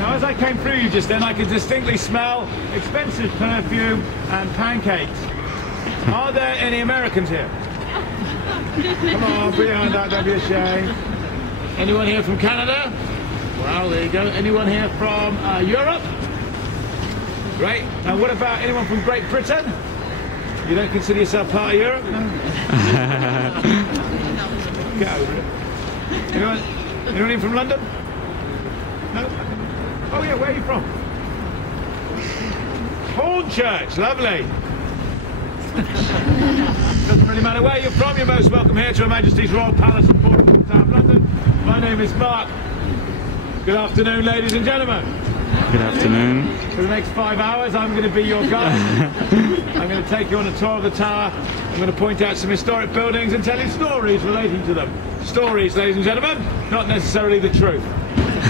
Now, as I came through you just then, I could distinctly smell expensive perfume and pancakes. Are there any Americans here? Come on, behind that, don't be ashamed. Anyone here from Canada? Well, there you go. Anyone here from Europe? Great. Now, what about anyone from Great Britain? You don't consider yourself part of Europe? No? Get over it. Anyone in from London? No? Oh yeah, where are you from? Hornchurch, lovely. Doesn't really matter where you're from, you're most welcome here to Her Majesty's Royal Palace and Fortress in the town of London. My name is Mark. Good afternoon, ladies and gentlemen. Good afternoon. For the next 5 hours, I'm going to be your guide. I'm going to take you on a tour of the tower. I'm going to point out some historic buildings and tell you stories relating to them. Stories, ladies and gentlemen, not necessarily the truth.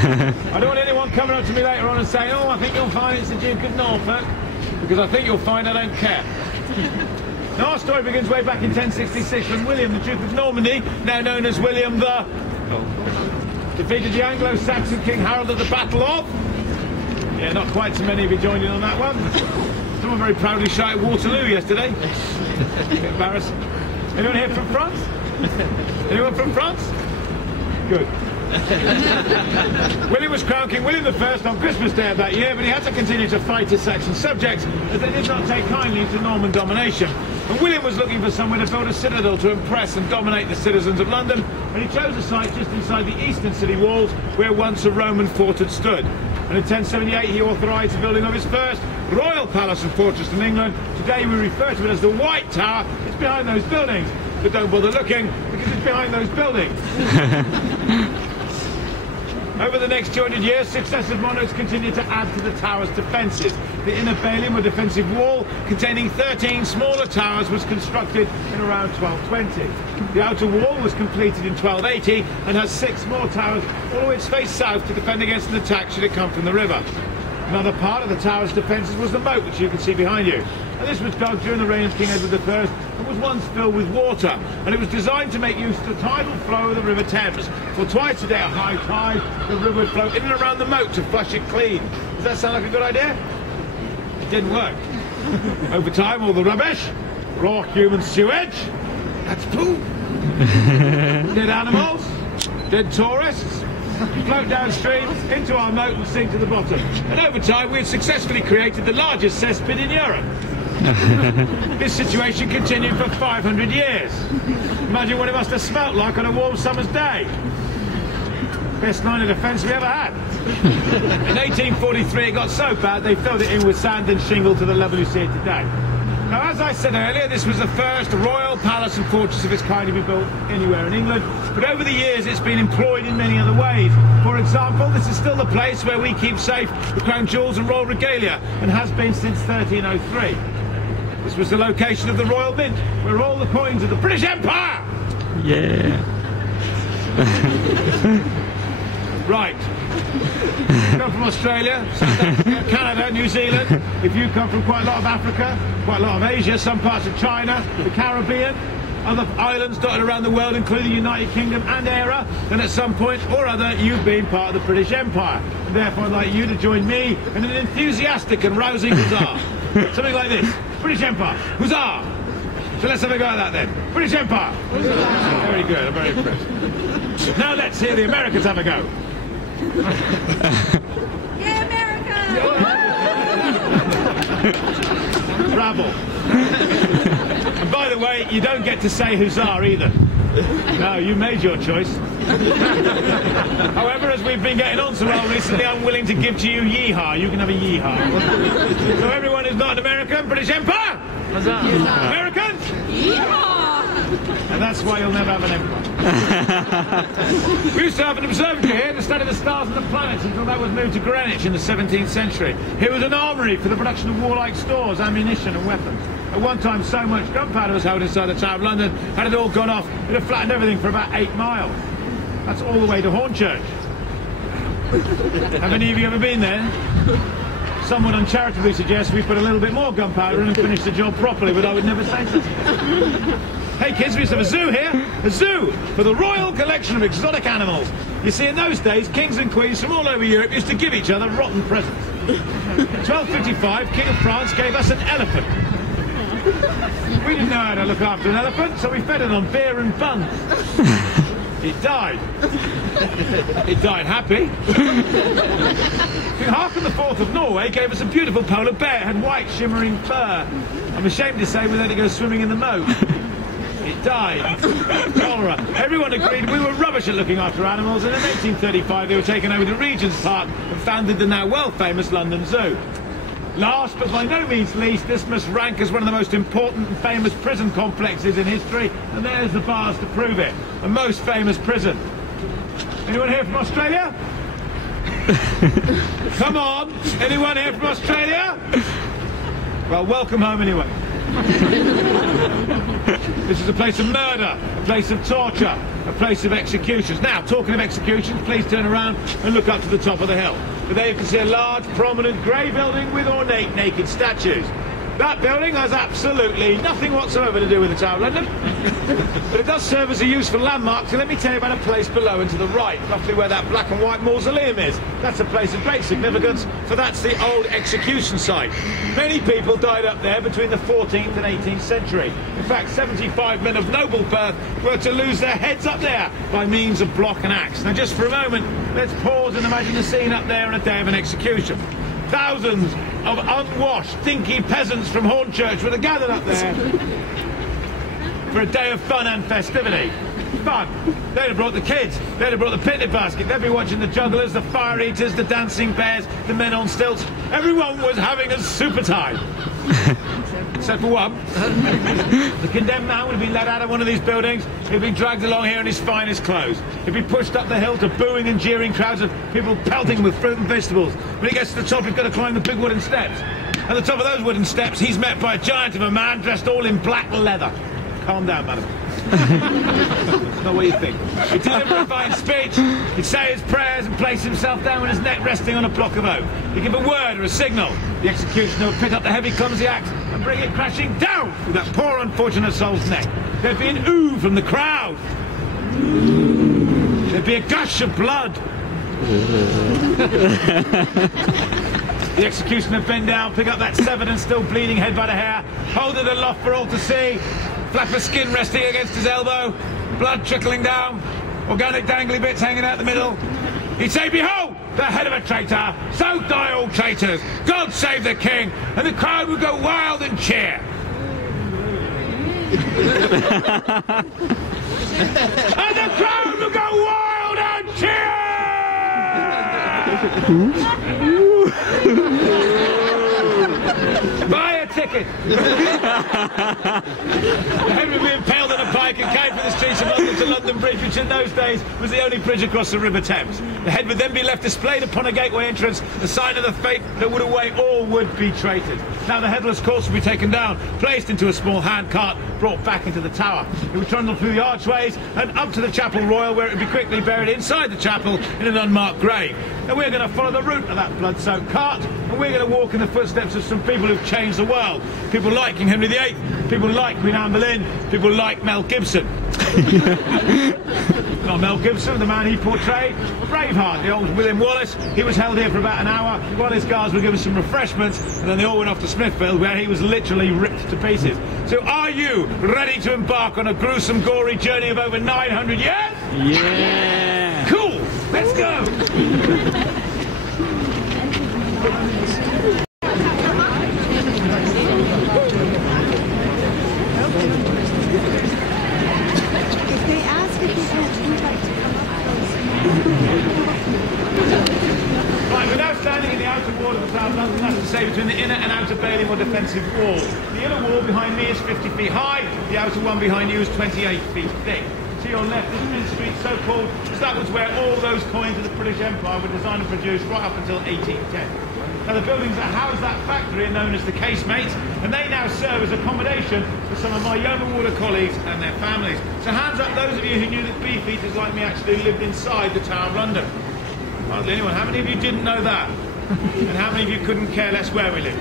I don't want anyone coming up to me later on and saying, oh, I think you'll find it's the Duke of Norfolk, because I think you'll find I don't care. Now, our story begins way back in 1066 when William, the Duke of Normandy, now known as William the... defeated the Anglo-Saxon King Harold at the Battle of... Yeah, not quite so many of you joined in on that one. Someone very proudly shouted Waterloo yesterday. A bit embarrassing. Anyone here from France? Anyone from France? Good. William was crowned King William I on Christmas Day of that year, but he had to continue to fight his Saxon subjects as they did not take kindly to Norman domination. And William was looking for somewhere to build a citadel to impress and dominate the citizens of London, and he chose a site just inside the eastern city walls where once a Roman fort had stood. And in 1078 he authorised the building of his first royal palace and fortress in England. Today we refer to it as the White Tower. It's behind those buildings, but don't bother looking because it's behind those buildings. Over the next 200 years, successive monarchs continued to add to the tower's defences. The inner ballium, a defensive wall containing 13 smaller towers, was constructed in around 1220. The outer wall was completed in 1280 and has 6 more towers, all of which face south to defend against an attack should it come from the river. Another part of the tower's defences was the moat, which you can see behind you. And this was dug during the reign of King Edward I and was once filled with water. And it was designed to make use of the tidal flow of the River Thames. For twice a day at high tide, the river would flow in and around the moat to flush it clean. Does that sound like a good idea? It didn't work. Over time, all the rubbish, raw human sewage, that's poo. Dead animals, dead tourists, float downstream into our moat and sink to the bottom. And over time we had successfully created the largest cesspit in Europe. This situation continued for 500 years. Imagine what it must have smelt like on a warm summer's day. Best line of defence we ever had. In 1843 it got so bad they filled it in with sand and shingle to the level you see it today. Now, as I said earlier, this was the first royal palace and fortress of its kind to be built anywhere in England, but over the years it's been employed in many other ways. For example, this is still the place where we keep safe the crown jewels and royal regalia, and has been since 1303. This was the location of the Royal Mint, where all the coins of the British Empire! Yeah. Right. You come from Australia, Canada, New Zealand. If you come from quite a lot of Africa, quite a lot of Asia, some parts of China, the Caribbean, other islands dotted around the world, including the United Kingdom and Era, then at some point or other you've been part of the British Empire. And therefore I'd like you to join me in an enthusiastic and rousing huzzah. Something like this. British Empire, huzzah! So let's have a go at that then. British Empire. Huzzah. Very good, I'm very impressed. Now let's hear the Americans have a go. Yeah, America! Bravo. And by the way, you don't get to say huzzah either. No, you made your choice. However, as we've been getting on so well recently, I'm willing to give to you yeehaw. You can have a yeehaw. So everyone who's not an American, British Empire! Huzzah! Americans! Yeehaw! And that's why you'll never have an empire. We used to have an observatory here to study the stars and the planets until that was moved to Greenwich in the 17th century. It was an armoury for the production of warlike stores, ammunition and weapons. At one time, so much gunpowder was held inside the Tower of London, had it all gone off, it had flattened everything for about 8 miles. That's all the way to Hornchurch. Have any of you ever been there? Someone uncharitably suggests we put a little bit more gunpowder in and finish the job properly, but I would never say such a thing. Hey kids, we used to have a zoo here. A zoo for the royal collection of exotic animals. You see, in those days, kings and queens from all over Europe used to give each other rotten presents. 1255, King of France gave us an elephant. We didn't know how to look after an elephant, so we fed it on beer and buns. It died. It died happy. King Haakon IV of Norway gave us a beautiful polar bear. It had white shimmering fur. I'm ashamed to say we let it go swimming in the moat. It died. Cholera. Everyone agreed we were rubbish at looking after animals, and in 1835 they were taken over to Regent's Park and founded the now well-famous London Zoo. Last, but by no means least, this must rank as one of the most important and famous prison complexes in history, and there's the bars to prove it. A most famous prison. Anyone here from Australia? Come on! Anyone here from Australia? Well, welcome home anyway. This is a place of murder, a place of torture, a place of executions. Now, talking of executions, please turn around and look up to the top of the hill. But there you can see a large, prominent grey building with ornate naked statues. That building has absolutely nothing whatsoever to do with the Tower of London. But it does serve as a useful landmark, so let me tell you about a place below and to the right, roughly where that black and white mausoleum is. That's a place of great significance, for that's the old execution site. Many people died up there between the 14th and 18th century. In fact, 75 men of noble birth were to lose their heads up there by means of block and axe. Now just for a moment, let's pause and imagine the scene up there on a day of an execution. Thousands of unwashed, stinky peasants from Hornchurch were gathered up there for a day of fun and festivity. Fun. They'd have brought the kids, they'd have brought the picnic basket, they'd be watching the jugglers, the fire eaters, the dancing bears, the men on stilts. Everyone was having a super time. Except for one. The condemned man would have been led out of one of these buildings. He'd be dragged along here in his finest clothes. He'd be pushed up the hill to booing and jeering crowds of people pelting with fruit and vegetables. When he gets to the top, he's got to climb the big wooden steps. At the top of those wooden steps, he's met by a giant of a man dressed all in black leather. Calm down, madam. It's not what you think. He'd deliver a fine speech, he'd say his prayers and place himself down with his neck resting on a block of oak. He'd give a word or a signal. The executioner would pick up the heavy, clumsy axe and bring it crashing down through that poor, unfortunate soul's neck. There'd be an ooh from the crowd. There'd be a gush of blood. The executioner would bend down, pick up that severed and still bleeding head by the hair, hold it aloft for all to see, flap of skin resting against his elbow, blood trickling down, organic dangly bits hanging out the middle. He'd say, "Behold, the head of a traitor, so die all traitors, God save the king," and the crowd would go wild and cheer. And the crowd would go wild and cheer! Buy a ticket! The head would be impaled on a pike and carried through the streets of London to London Bridge, which in those days was the only bridge across the River Thames. The head would then be left displayed upon a gateway entrance, a sign of the fate that would await all would-be traitors. Now the headless corpse would be taken down, placed into a small hand cart, brought back into the tower. It would trundle through the archways and up to the Chapel Royal, where it would be quickly buried inside the chapel in an unmarked grave. And we're going to follow the route of that blood-soaked cart, and we're going to walk in the footsteps of some people who've changed the world. People like King Henry VIII, people like Queen Anne Boleyn, people like Mel Gibson. Not Mel Gibson, the man he portrayed, Braveheart, the old William Wallace. He was held here for about an hour while his guards were given some refreshments, and then they all went off to Smithfield, where he was literally ripped to pieces. So are you ready to embark on a gruesome, gory journey of over 900 years? Yeah! Cool! Let's go! Right, we're now standing in the outer wall of the Tower of London, that's to say between the inner and outer bailey or defensive wall. The inner wall behind me is 50 feet high, the outer one behind you is 28 feet thick. To your left is Mint Street, so called because that was where all those coins of the British Empire were designed and produced right up until 1810. Now the buildings that house that factory are known as the casemates, and they now serve as accommodation for some of my Yeoman Warder colleagues and their families. So hands up those of you who knew that beefeaters like me actually lived inside the Tower of London. Hardly anyone. How many of you didn't know that? And how many of you couldn't care less where we live?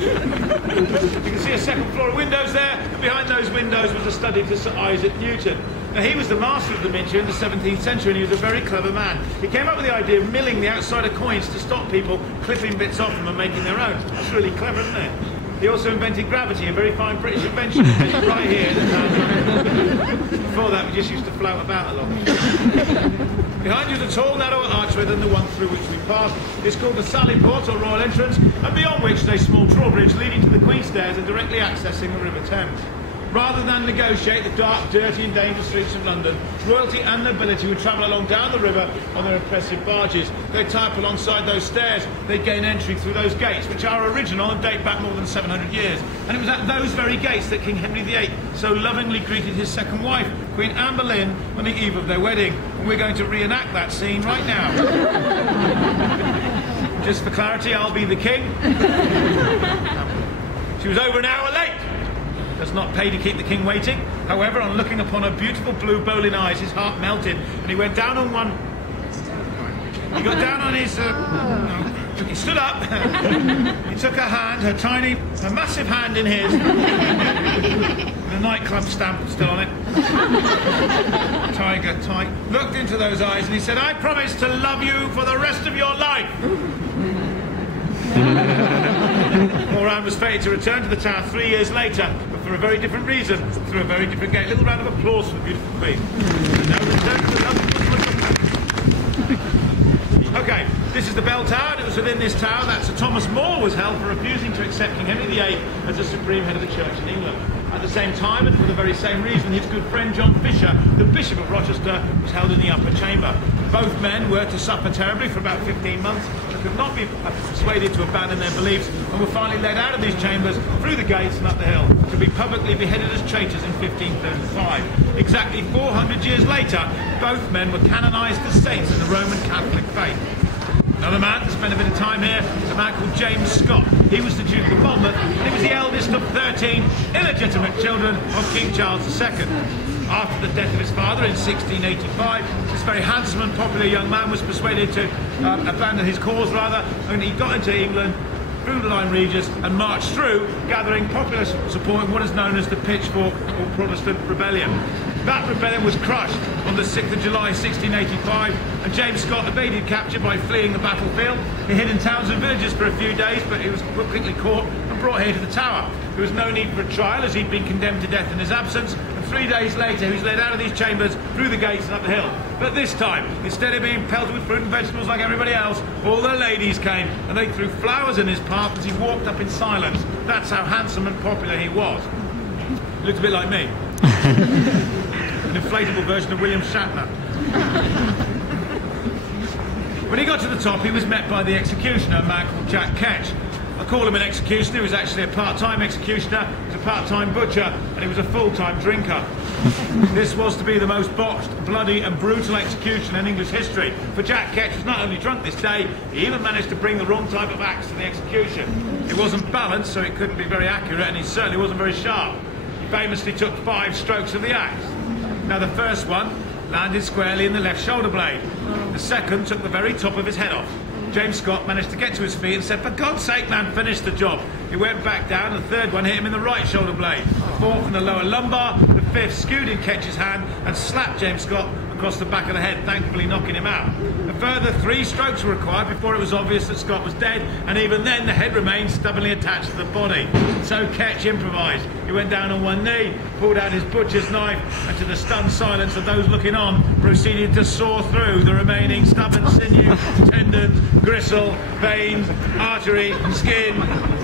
You can see a second floor of windows there, and behind those windows was a study to Sir Isaac Newton. Now, he was the master of the mincer in the 17th century, and he was a very clever man. He came up with the idea of milling the outside of coins to stop people clipping bits off them and making their own. That's really clever, isn't it? He also invented gravity, a very fine British invention, right here. Before that, we just used to float about a lot. Behind you is a tall, narrower archway than the one through which we passed. It's called the Sallyport, or Royal Entrance, and beyond which is a small drawbridge leading to the Queen's Stairs and directly accessing the River Thames. Rather than negotiate the dark, dirty and dangerous streets of London, royalty and nobility would travel along down the river on their impressive barges. They'd tie up alongside those stairs, they'd gain entry through those gates, which are original and date back more than 700 years. And it was at those very gates that King Henry VIII so lovingly greeted his second wife, Queen Anne Boleyn, on the eve of their wedding. And we're going to reenact that scene right now. Just for clarity, I'll be the king. She was over an hour late. Does not pay to keep the king waiting. However, on looking upon her beautiful blue bowling eyes, his heart melted, and he went down on one. He got down on his. He stood up. He took her hand, her massive hand in his, and a nightclub stamp still on it. Tiger tight. Looked into those eyes, and he said, "I promise to love you for the rest of your life." Poor Anne was fated to return to the tower 3 years later, but for a very different reason, through a very different gate. A little round of applause for the beautiful Queen. And now return to the lovely. Okay, this is the bell tower, and it was within this tower that Sir Thomas More was held for refusing to accept King Henry VIII as the supreme head of the Church in England. At the same time, and for the very same reason, his good friend John Fisher, the Bishop of Rochester, was held in the upper chamber. Both men were to suffer terribly for about 15 months, but could not be persuaded to abandon their beliefs, and were finally led out of these chambers, through the gates and up the hill, to be publicly beheaded as traitors in 1535. Exactly 400 years later, both men were canonised as saints in the Roman Catholic faith. Another man that spent a bit of time here is a man called James Scott. He was the Duke of Monmouth, and he was the eldest of 13 illegitimate children of King Charles II. After the death of his father in 1685, this very handsome and popular young man was persuaded to abandon his cause, and he got into England through the Lyme Regis and marched through, gathering popular support in what is known as the Pitchfork or Protestant Rebellion. That rebellion was crushed on the 6th of July 1685, and James Scott evaded capture by fleeing the battlefield. He hid in towns and villages for a few days, but he was quickly caught and brought here to the tower. There was no need for a trial, as he'd been condemned to death in his absence, and 3 days later he was led out of these chambers, through the gates and up the hill. But this time, instead of being pelted with fruit and vegetables like everybody else, all the ladies came, and they threw flowers in his path as he walked up in silence. That's how handsome and popular he was. Looked a bit like me. An inflatable version of William Shatner. When he got to the top, he was met by the executioner, a man called Jack Ketch. I call him an executioner. He was actually a part-time executioner, he was a part-time butcher, and he was a full-time drinker. This was to be the most botched, bloody and brutal execution in English history. For Jack Ketch was not only drunk this day, he even managed to bring the wrong type of axe to the execution. It wasn't balanced, so it couldn't be very accurate, and he certainly wasn't very sharp. He famously took 5 strokes of the axe. Now the first one landed squarely in the left shoulder blade. The second took the very top of his head off. James Scott managed to get to his feet and said, "For God's sake, man, finish the job." He went back down, and the third one hit him in the right shoulder blade. The fourth in the lower lumbar, the fifth skewed in Ketch's hand and slapped James Scott across the back of the head, thankfully knocking him out. A further 3 strokes were required before it was obvious that Scott was dead, and even then the head remained stubbornly attached to the body. So Ketch improvised. He went down on one knee, pulled out his butcher's knife, and to the stunned silence of those looking on, proceeded to saw through the remaining stubborn sinew, tendons, gristle, veins, artery, skin,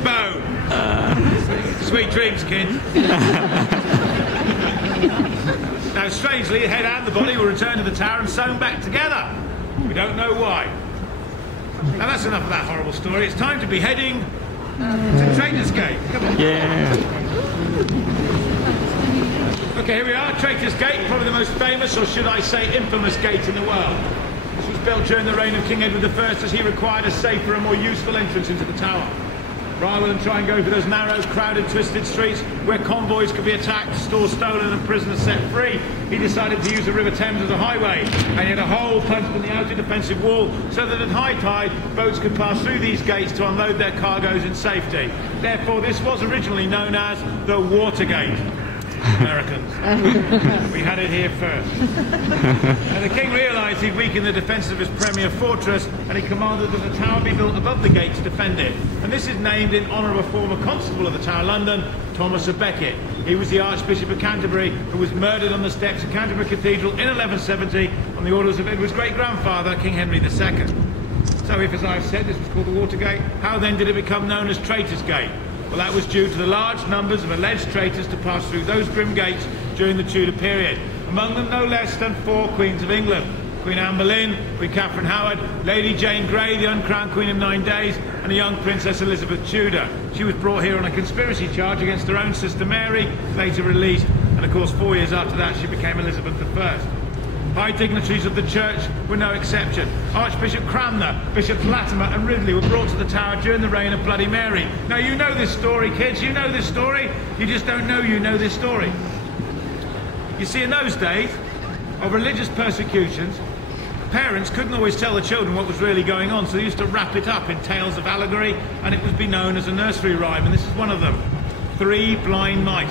bone. Sweet dreams, kid. Now, strangely, the head and the body were returned to the tower and sewn back together. We don't know why. Now, that's enough of that horrible story. It's time to be heading to Traitor's Gate. Come on. Yeah. Okay, here we are, Traitor's Gate, probably the most famous, or should I say infamous, gate in the world. This was built during the reign of King Edward I as he required a safer and more useful entrance into the tower. Rather than try and go for those narrow, crowded, twisted streets where convoys could be attacked, stores stolen and prisoners set free, he decided to use the River Thames as a highway, and he had a hole punched in the outer defensive wall so that at high tide boats could pass through these gates to unload their cargoes in safety. Therefore this was originally known as the Watergate. Americans. We had it here first. And the king realised he'd weakened the defences of his premier fortress, and he commanded that a tower be built above the gate to defend it. And this is named in honour of a former constable of the Tower, London, Thomas of Becket. He was the Archbishop of Canterbury, who was murdered on the steps of Canterbury Cathedral in 1170 on the orders of Edward's great-grandfather, King Henry II. So if, as I've said, this was called the Watergate, how then did it become known as Traitor's Gate? Well, that was due to the large numbers of alleged traitors to pass through those grim gates during the Tudor period. Among them, no less than 4 Queens of England. Queen Anne Boleyn, Queen Catherine Howard, Lady Jane Grey, the uncrowned Queen of 9 Days, and a young Princess Elizabeth Tudor. She was brought here on a conspiracy charge against her own sister Mary, later released, and of course 4 years after that she became Elizabeth I. High dignitaries of the church were no exception. Archbishop Cranmer, Bishops Latimer and Ridley were brought to the Tower during the reign of Bloody Mary. Now you know this story, kids, you know this story. You just don't know you know this story. You see, in those days of religious persecutions, parents couldn't always tell the children what was really going on, so they used to wrap it up in tales of allegory, and it would be known as a nursery rhyme, and this is one of them. 3 blind mice.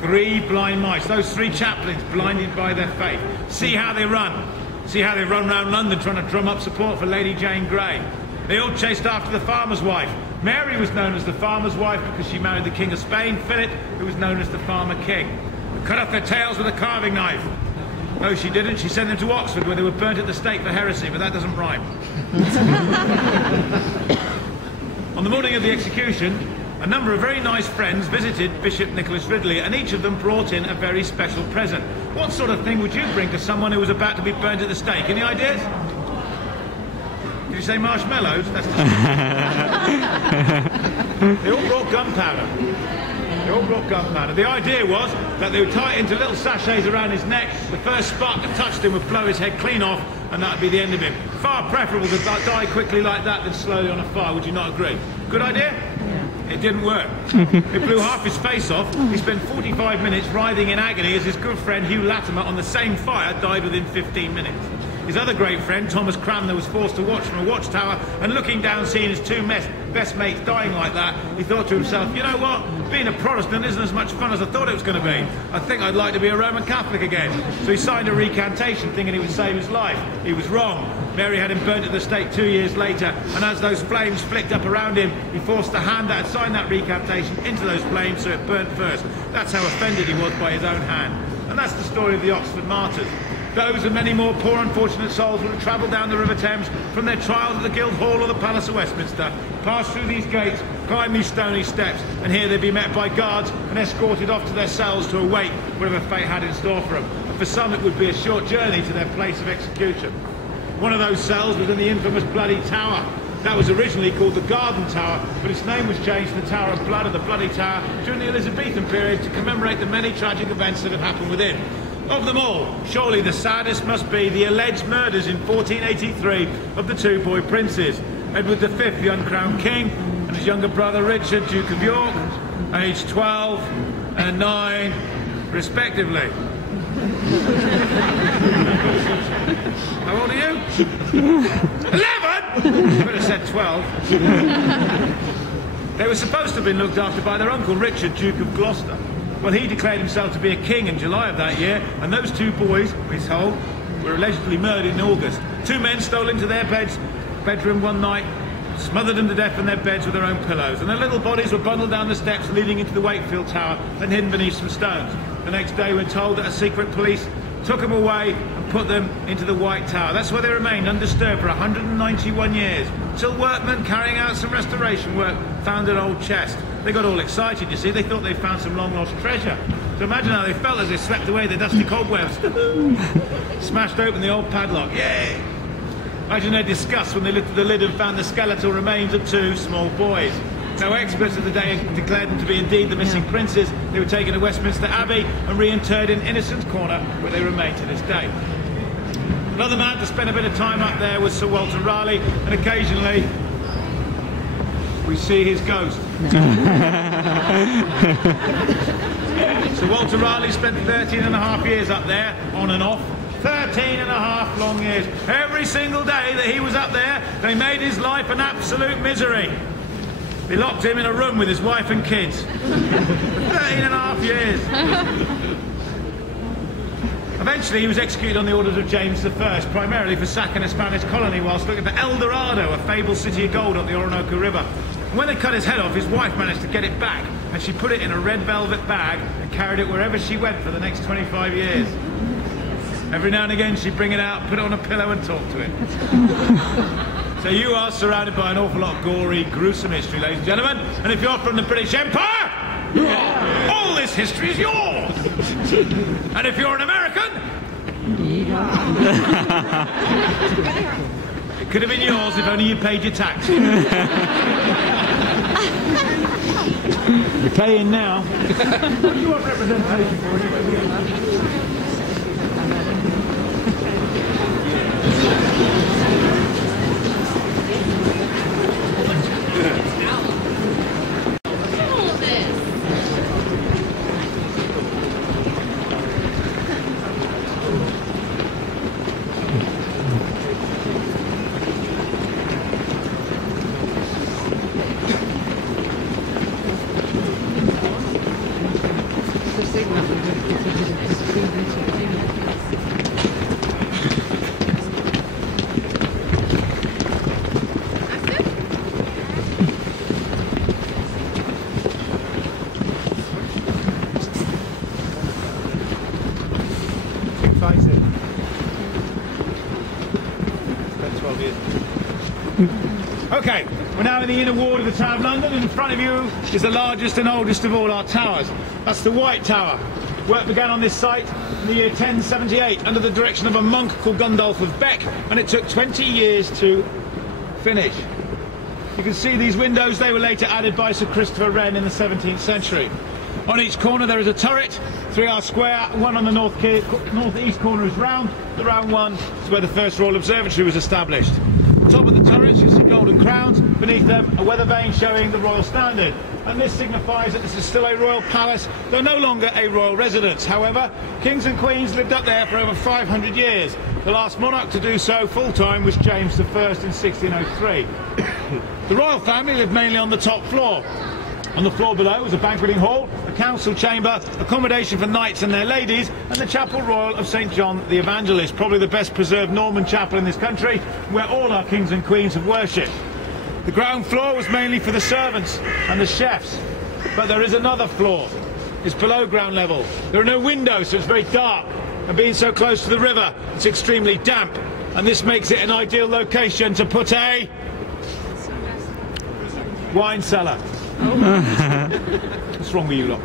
3 blind mice, those 3 chaplains blinded by their faith. See how they run. See how they run around London trying to drum up support for Lady Jane Grey. They all chased after the farmer's wife. Mary was known as the farmer's wife because she married the King of Spain, Philip, who was known as the farmer king. They cut off their tails with a carving knife. No, she didn't. She sent them to Oxford where they were burnt at the stake for heresy, but that doesn't rhyme. On the morning of the execution, a number of very nice friends visited Bishop Nicholas Ridley, and each of them brought in a very special present. What sort of thing would you bring to someone who was about to be burnt at the stake? Any ideas? Did you say marshmallows? That's They all brought gunpowder. They all brought gunpowder. The idea was that they would tie it into little sachets around his neck. The first spark that touched him would blow his head clean off, and that would be the end of him. Far preferable to die quickly like that than slowly on a fire. Would you not agree? Good idea? It didn't work. It blew half his face off. He spent 45 minutes writhing in agony as his good friend Hugh Latimer on the same fire died within 15 minutes. His other great friend, Thomas Cranmer, was forced to watch from a watchtower, and looking down, seeing his 2 best mates dying like that, he thought to himself, you know what, being a Protestant isn't as much fun as I thought it was going to be. I think I'd like to be a Roman Catholic again. So he signed a recantation thinking he would save his life. He was wrong. Mary had him burnt at the stake 2 years later, and as those flames flicked up around him, he forced the hand that had signed that recantation into those flames so it burnt first. That's how offended he was by his own hand. And that's the story of the Oxford martyrs. Those and many more poor unfortunate souls will have travelled down the River Thames from their trials at the Guildhall or the Palace of Westminster, passed through these gates, climbed these stony steps, and here they'd be met by guards and escorted off to their cells to await whatever fate had in store for them. And for some it would be a short journey to their place of execution. One of those cells was in the infamous Bloody Tower. That was originally called the Garden Tower, but its name was changed to the Tower of Blood, or the Bloody Tower, during the Elizabethan period to commemorate the many tragic events that had happened within. Of them all, surely the saddest must be the alleged murders in 1483 of the 2 boy princes, Edward V, the uncrowned king, and his younger brother Richard, Duke of York, aged 12 and 9, respectively. How old are you? 11? Could have said 12. They were supposed to have been looked after by their uncle Richard, Duke of Gloucester. Well, he declared himself to be a king in July of that year, and those 2 boys, we're told, were allegedly murdered in August. 2 men stole into their bedroom one night, smothered them to death in their beds with their own pillows, and their little bodies were bundled down the steps leading into the Wakefield Tower and hidden beneath some stones. The next day we're told that a secret police took them away and put them into the White Tower. That's where they remained undisturbed for 191 years, till workmen carrying out some restoration work found an old chest. They got all excited, you see. They thought they'd found some long-lost treasure. So imagine how they felt as they swept away the dusty cobwebs. Smashed open the old padlock. Yay! Imagine their disgust when they lifted the lid and found the skeletal remains of 2 small boys. Now, experts of the day declared them to be indeed the missing princes. They were taken to Westminster Abbey and reinterred in Innocents Corner, where they remain to this day. Another man to spend a bit of time up there was Sir Walter Raleigh, and occasionally we see his ghost. So Walter Raleigh spent 13.5 years up there, on and off. 13.5 long years. Every single day that he was up there, they made his life an absolute misery. They locked him in a room with his wife and kids. 13.5 years. Eventually he was executed on the orders of James I, primarily for sacking a Spanish colony whilst looking for El Dorado, a fabled city of gold up the Orinoco River. And when they cut his head off, his wife managed to get it back, and she put it in a red velvet bag and carried it wherever she went for the next 25 years. Every now and again she'd bring it out, put it on a pillow and talk to it. So you are surrounded by an awful lot of gory, gruesome history, ladies and gentlemen. And if you're from the British Empire, all this history is yours. And if you're an American, it could have been yours if only you paid your tax. You're paying now. What do you want representation for anyway? Okay, we're now in the inner ward of the Tower of London, and in front of you is the largest and oldest of all our towers. That's the White Tower. Work began on this site in the year 1078 under the direction of a monk called Gundulph of Beck, and it took 20 years to finish. You can see these windows, they were later added by Sir Christopher Wren in the 17th century. On each corner there is a turret, 3 are square, one on the north-east corner is round. The round one is where the first Royal Observatory was established. On top of the turrets you see golden crowns, beneath them a weather vane showing the royal standard. And this signifies that this is still a royal palace, though no longer a royal residence. However, kings and queens lived up there for over 500 years. The last monarch to do so full-time was James I in 1603. The royal family lived mainly on the top floor. On the floor below was a banqueting hall, a council chamber, accommodation for knights and their ladies, and the Chapel Royal of St. John the Evangelist, probably the best preserved Norman chapel in this country, where all our kings and queens have worshipped. The ground floor was mainly for the servants and the chefs, but there is another floor. It's below ground level. There are no windows, so it's very dark, and being so close to the river, it's extremely damp, and this makes it an ideal location to put a wine cellar. What's wrong with you lot?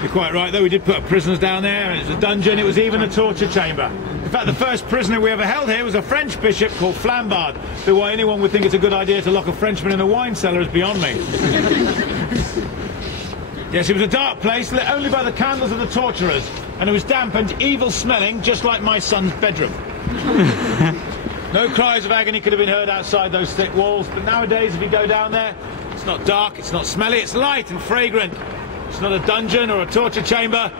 You're quite right though, we did put prisoners down there, and it was a dungeon, it was even a torture chamber. In fact, the first prisoner we ever held here was a French bishop called Flambard, though why anyone would think it's a good idea to lock a Frenchman in a wine cellar is beyond me. Yes, it was a dark place, lit only by the candles of the torturers, and it was damp and evil smelling, just like my son's bedroom. No cries of agony could have been heard outside those thick walls, but nowadays if you go down there, it's not dark, it's not smelly, it's light and fragrant. It's not a dungeon or a torture chamber,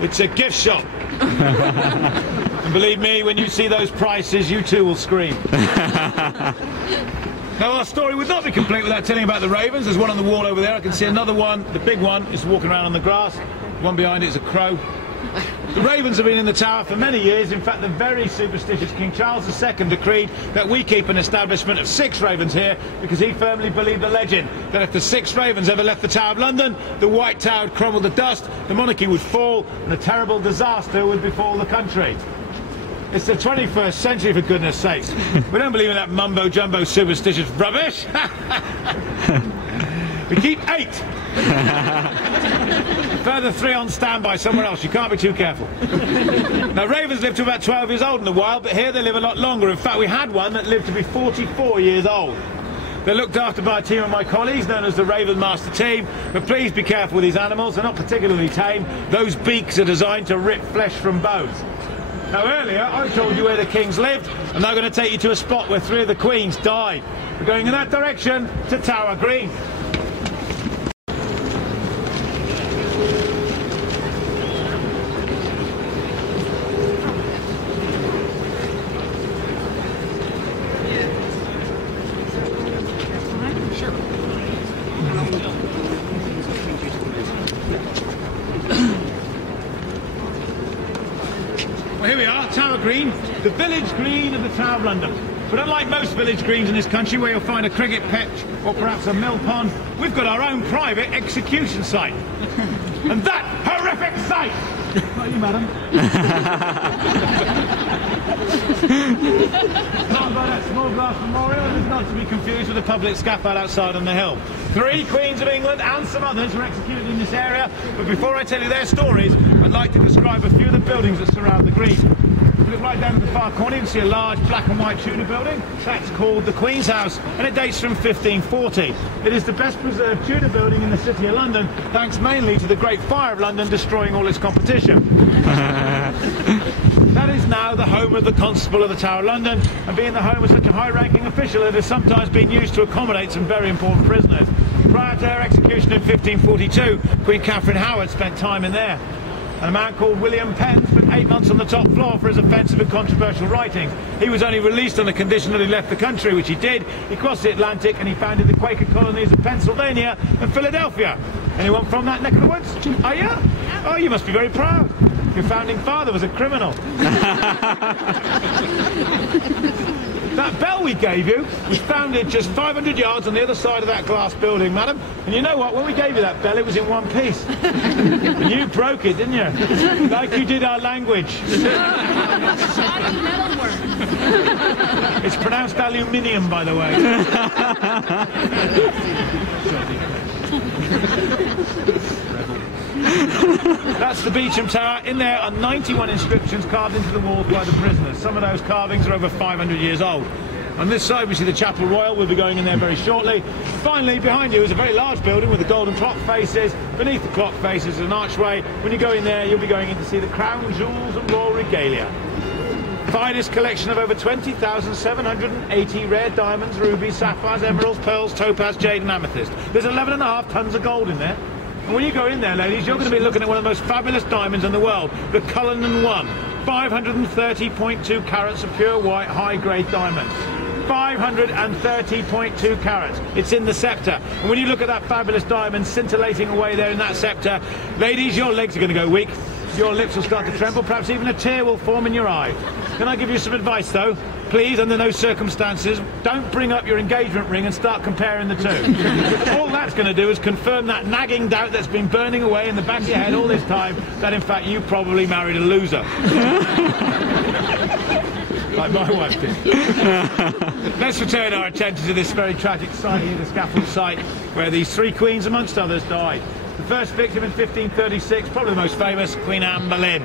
it's a gift shop. And believe me, when you see those prices, you too will scream. Now our story would not be complete without telling about the ravens. There's one on the wall over there, I can see another one, the big one, is walking around on the grass. The one behind it is a crow. The ravens have been in the tower for many years. In fact, the very superstitious King Charles II decreed that we keep an establishment of 6 ravens here because he firmly believed the legend that if the 6 ravens ever left the Tower of London, the White Tower would crumble to dust, the monarchy would fall, and a terrible disaster would befall the country. It's the 21st century, for goodness sakes. We don't believe in that mumbo-jumbo superstitious rubbish. We keep 8. Further 3 on standby somewhere else. You can't be too careful. Now, ravens live to about 12 years old in the wild, but here they live a lot longer. In fact, we had one that lived to be 44 years old. They're looked after by a team of my colleagues known as the Raven Master Team, but please be careful with these animals. They're not particularly tame. Those beaks are designed to rip flesh from bones. Now earlier I told you where the kings lived, and I'm going to take you to a spot where 3 of the queens died. We're going in that direction to Tower Green. Well, here we are, Tower Green, the village green of the Tower of London. But unlike most village greens in this country where you'll find a cricket pitch or perhaps a mill pond, we've got our own private execution site. And that horrific sight! How are you, madam? Not by that small glass memorial, and is not to be confused with the public scaffold outside on the hill. 3 queens of England and some others were executed in this area, but before I tell you their stories, I'd like to describe a few of the buildings that surround the green. If you look right down at the far corner, you can see a large black and white Tudor building. That's called the Queen's House, and it dates from 1540. It is the best preserved Tudor building in the City of London, thanks mainly to the Great Fire of London destroying all its competition. That is now the home of the Constable of the Tower of London, and being the home of such a high-ranking official, it has sometimes been used to accommodate some very important prisoners. Prior to her execution in 1542, Queen Catherine Howard spent time in there. And a man called William Penn spent 8 months on the top floor for his offensive and controversial writings. He was only released on the condition that he left the country, which he did. He crossed the Atlantic and he founded the Quaker colonies of Pennsylvania and Philadelphia. Anyone from that neck of the woods? Are you? Oh, you must be very proud. Your founding father was a criminal. That bell we gave you was founded just 500 yards on the other side of that glass building, madam. And you know what? When we gave you that bell, it was in one piece. And you broke it, didn't you? Like you did our language. It's pronounced aluminium, by the way. That's the Beauchamp Tower. In there are 91 inscriptions carved into the walls by the prisoners. Some of those carvings are over 500 years old. On this side we see the Chapel Royal. We'll be going in there very shortly. Finally, behind you is a very large building with the golden clock faces. Beneath the clock faces is an archway. When you go in there, you'll be going in to see the crown jewels and royal regalia. Finest collection of over 20,780 rare diamonds, rubies, sapphires, emeralds, pearls, topaz, jade and amethyst. There's 11.5 tons of gold in there. And when you go in there, ladies, you're going to be looking at one of the most fabulous diamonds in the world, the Cullinan 1. 530.2 carats of pure white, high-grade diamond. 530.2 carats. It's in the sceptre. And when you look at that fabulous diamond scintillating away there in that sceptre, ladies, your legs are going to go weak. Your lips will start to tremble. Perhaps even a tear will form in your eye. Can I give you some advice, though? Please, under no circumstances, don't bring up your engagement ring and start comparing the two. All that's going to do is confirm that nagging doubt that's been burning away in the back of your head all this time, that in fact you probably married a loser. Like my wife did. Let's return our attention to this very tragic site here, the scaffold site, where these 3 queens, amongst others, died. The first victim in 1536, probably the most famous, Queen Anne Boleyn.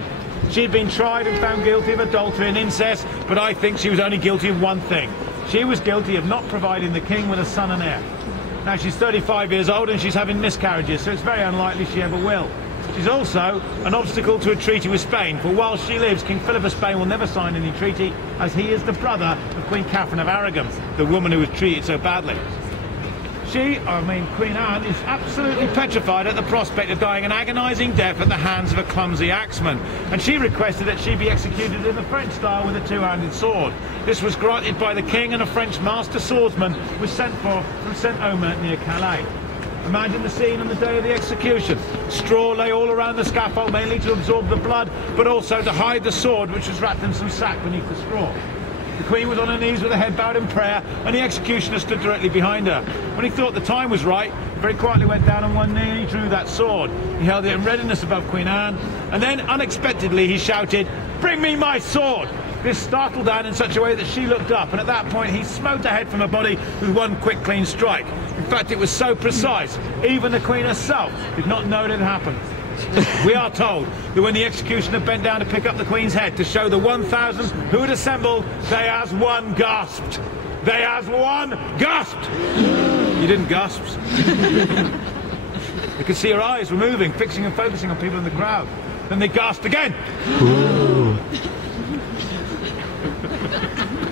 She had been tried and found guilty of adultery and incest, but I think she was only guilty of one thing. She was guilty of not providing the king with a son and heir. Now, she's 35 years old and she's having miscarriages, so it's very unlikely she ever will. She's also an obstacle to a treaty with Spain, for while she lives, King Philip of Spain will never sign any treaty, as he is the brother of Queen Catherine of Aragon, the woman who was treated so badly. Queen Anne, is absolutely petrified at the prospect of dying an agonising death at the hands of a clumsy axeman, and she requested that she be executed in the French style with a 2-handed sword. This was granted by the king, and a French master swordsman was sent for from Saint-Omer near Calais. Imagine the scene on the day of the execution. Straw lay all around the scaffold, mainly to absorb the blood, but also to hide the sword, which was wrapped in some sack beneath the straw. The Queen was on her knees with her head bowed in prayer, and the executioner stood directly behind her. When he thought the time was right, he very quietly went down on one knee and he drew that sword. He held it in readiness above Queen Anne, and then unexpectedly he shouted, "Bring me my sword!" This startled Anne in such a way that she looked up, and at that point he smote her head from her body with one quick, clean strike. In fact, it was so precise, even the Queen herself did not know it had happened. We are told that when the executioner bent down to pick up the Queen's head to show the 1,000 who had assembled, they as one gasped. They as one gasped! You didn't gasp. You could see her eyes were moving, fixing and focusing on people in the crowd. Then they gasped again.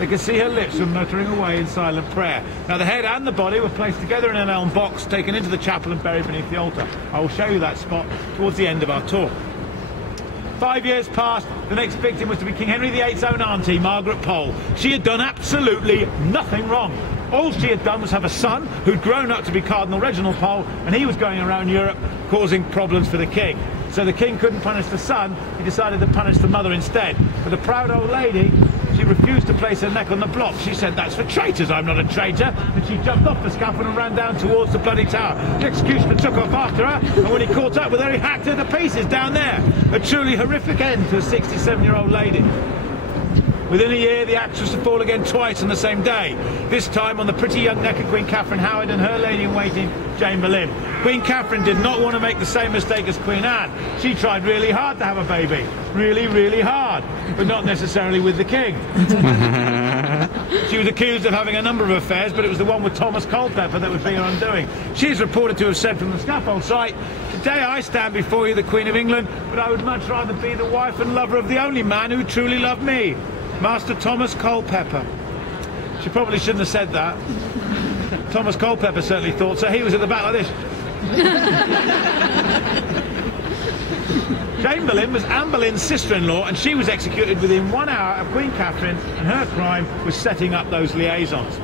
They could see her lips were muttering away in silent prayer. Now the head and the body were placed together in an elm box, taken into the chapel and buried beneath the altar. I will show you that spot towards the end of our tour. 5 years passed. The next victim was to be King Henry VIII's own auntie, Margaret Pole. She had done absolutely nothing wrong. All she had done was have a son who'd grown up to be Cardinal Reginald Pole, and he was going around Europe causing problems for the king. So the king couldn't punish the son, he decided to punish the mother instead. But the proud old lady, she refused to place her neck on the block. She said, "That's for traitors, I'm not a traitor." And she jumped off the scaffold and ran down towards the bloody tower. The executioner took off after her, and when he caught up with her, he hacked her to pieces down there. A truly horrific end to a 67-year-old lady. Within a year, the axe was to fall again twice on the same day. This time on the pretty young neck of Queen Catherine Howard and her lady-in-waiting, Jane Boleyn. Queen Catherine did not want to make the same mistake as Queen Anne. She tried really hard to have a baby. Really, really hard. But not necessarily with the king. She was accused of having a number of affairs, but it was the one with Thomas Culpeper that would be her undoing. She is reported to have said from the scaffold site, "Today I stand before you, the Queen of England, but I would much rather be the wife and lover of the only man who truly loved me, Master Thomas Culpeper." She probably shouldn't have said that. Thomas Culpeper certainly thought so. He was at the back like this. Jane Boleyn was Anne Boleyn's sister-in-law, and she was executed within 1 hour of Queen Catherine, and her crime was setting up those liaisons.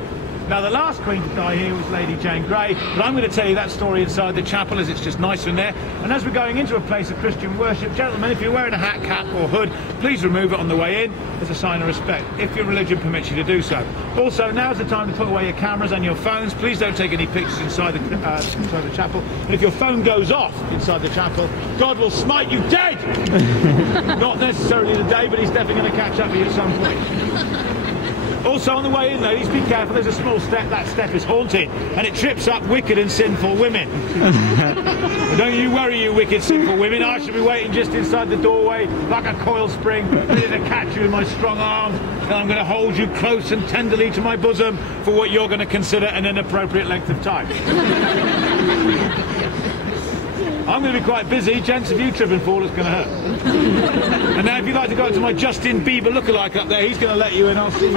Now, the last queen to die here was Lady Jane Grey, but I'm going to tell you that story inside the chapel, as it's just nicer in there. And as we're going into a place of Christian worship, gentlemen, if you're wearing a hat, cap or hood, please remove it on the way in as a sign of respect, if your religion permits you to do so. Also, now's the time to put away your cameras and your phones. Please don't take any pictures inside the chapel. And if your phone goes off inside the chapel, God will smite you dead! Not necessarily today, but he's definitely going to catch up with you at some point. Also on the way in, ladies, be careful, there's a small step. That step is haunted, and it trips up wicked and sinful women. But don't you worry, you wicked, sinful women. I shall be waiting just inside the doorway, like a coil spring, ready to catch you in my strong arms, and I'm going to hold you close and tenderly to my bosom for what you're going to consider an inappropriate length of time. I'm going to be quite busy. Gents, if you trip and fall, it's going to hurt. And now, if you'd like to go into my Justin Bieber lookalike up there, he's going to let you in. I'll see you.